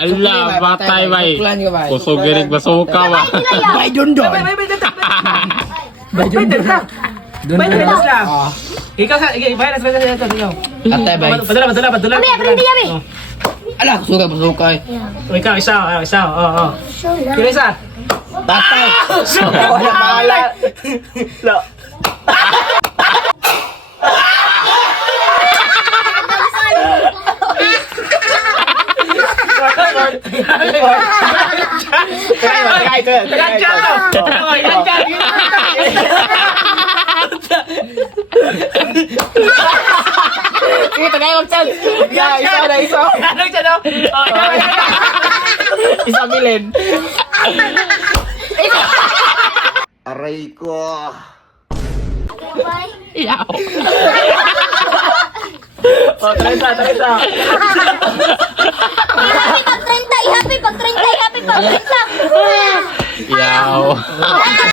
Ala, batay bay. Kusog girig basuka ba. Bay dundo. Bay dundo. Ikaw sa, bayar sa ito. Atay bay. Padula. Ala, suka. Ikaw, isa. Oo. Kira isa. Batay. Wala mawala. Lo. Kita kayo mag-chance. Isa. Isa bilin. Aray ko. Iyaw. Try isa.